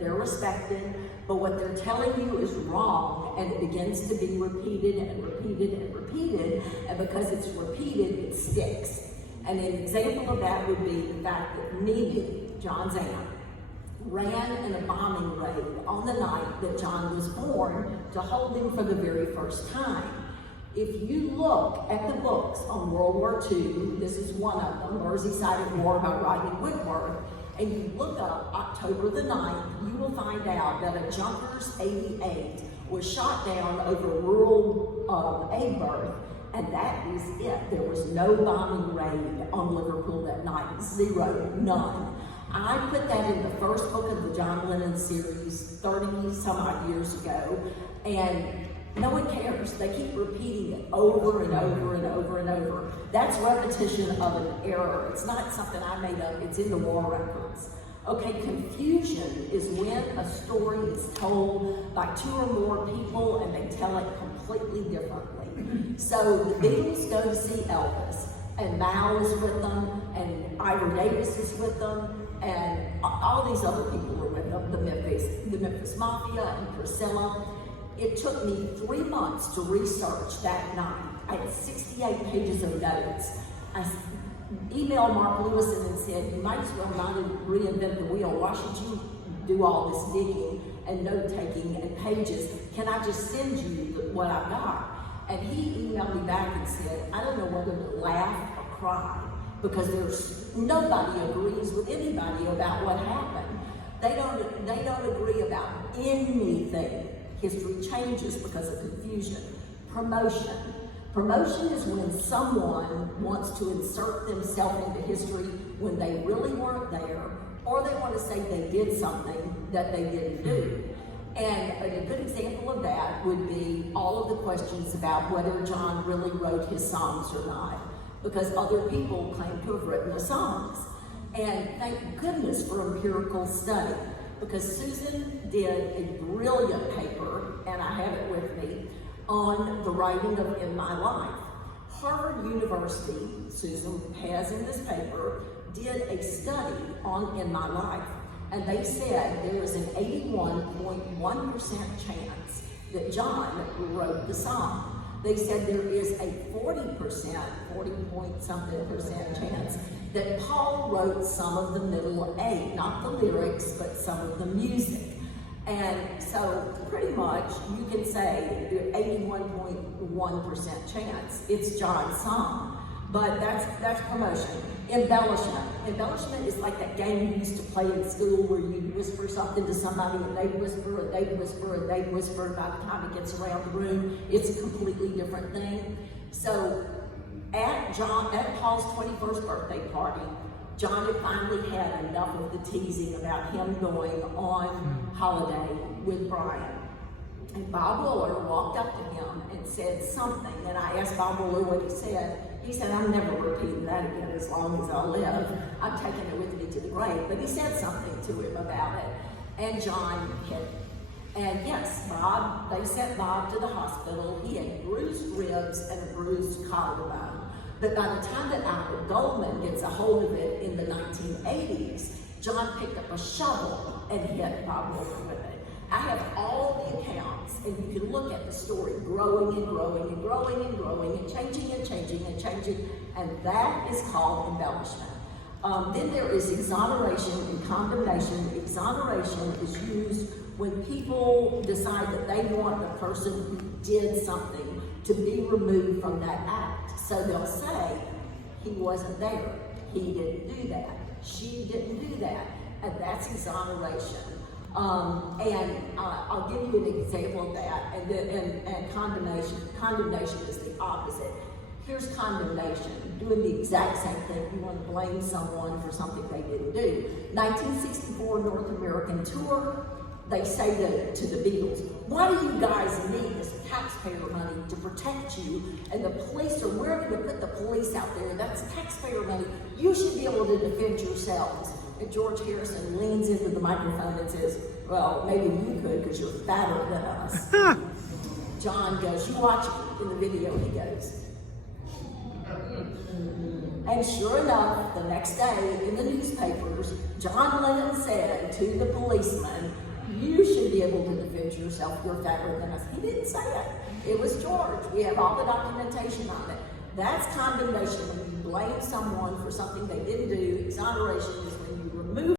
they're respected, but what they're telling you is wrong, and it begins to be repeated and repeated and repeated, and because it's repeated, it sticks. And an example of that would be the fact that Mimi, John's aunt, ran in a bombing raid on the night that John was born to hold him for the very first time. If you look at the books on World War II, this is one of them, Merseyside War by Rodney Whitworth, and you look up October the 9th, you will find out that a Junkers 88 was shot down over rural Aberth, and that is it. There was no bombing raid on Liverpool that night, zero, none. I put that in the first book of the John Lennon series 30 some odd years ago, and no one cares. They keep repeating it over and over and over and over. That's repetition of an error. It's not something I made up, it's in the war records. Okay, confusion is when a story is told by two or more people and they tell it completely differently. So the Beatles go to see Elvis, and Mal is with them, and Ivor Davis is with them, and all these other people are with them, the Memphis Mafia and Priscilla. It took me 3 months to research that night. I had 68 pages of notes. I emailed Mark Lewison and said, you might as well not reinvent the wheel. Why should you do all this digging and note-taking and pages? Can I just send you what I got? And he emailed me back and said, I don't know whether to laugh or cry, because nobody agrees with anybody about what happened. They don't agree about anything. History changes because of confusion. Promotion. Promotion is when someone wants to insert themselves into history when they really weren't there, or they want to say they did something that they didn't do. And a good example of that would be all of the questions about whether John really wrote his songs or not, because other people claim to have written the songs. And thank goodness for empirical study, because Susan did a brilliant paper, and I have it with me, on the writing of In My Life. Harvard University, Susan has in this paper, did a study on In My Life, and they said there is an 81.1% chance that John wrote the song. They said there is a 40%, 40-point-something% chance that Paul wrote some of the middle eight, not the lyrics, but some of the music. And so pretty much you can say 81.1% chance it's John's song. But that's promotion. Embellishment. Embellishment is like that game you used to play in school where you whisper something to somebody and they'd whisper and they'd whisper and they'd whisper, and by the time it gets around the room, it's a completely different thing. So at Paul's 21st birthday party, John had finally had enough of the teasing about him going on holiday with Brian. And Bob Wooler walked up to him and said something, and I asked Bob Wooler what he said. He said, I'm never repeating that again as long as I live. I'm taking it with me to the grave. But he said something to him about it, and John hit him. And yes, they sent Bob to the hospital. He had bruised ribs and a bruised collarbone. But by the time that Albert Goldman gets a hold of it in the 1980s, John picked up a shovel and hit Bob Wooler with it. I have all the accounts, and you can look at the story growing and growing and growing and growing and changing and changing and changing, and that is called embellishment. Then there is exoneration and condemnation. Exoneration is used when people decide that they want the person who did something to be removed from that act. So they'll say, he wasn't there, he didn't do that, she didn't do that, and that's exoneration. I'll give you an example of that, and condemnation. Condemnation is the opposite. Here's condemnation, doing the exact same thing. You want to blame someone for something they didn't do. 1964 North American tour, they say to the Beatles, why do you guys need this taxpayer money to protect you? And the police we're going to put the police out there, that's taxpayer money. You should be able to defend yourselves. And George Harrison leans into the microphone and says, well, maybe you could because you're fatter than us. John goes, you watch it in the video, he goes. And sure enough, the next day in the newspapers, John Lennon said to the policeman, be able to defend yourself. You're fatter than us. He didn't say it. It was George. We have all the documentation on it. That's condemnation when you blame someone for something they didn't do. Exoneration is when you remove